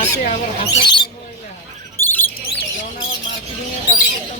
আছে আবার হাতের সময় যখন আবার মার্কেটিংয়ে কাজ করতাম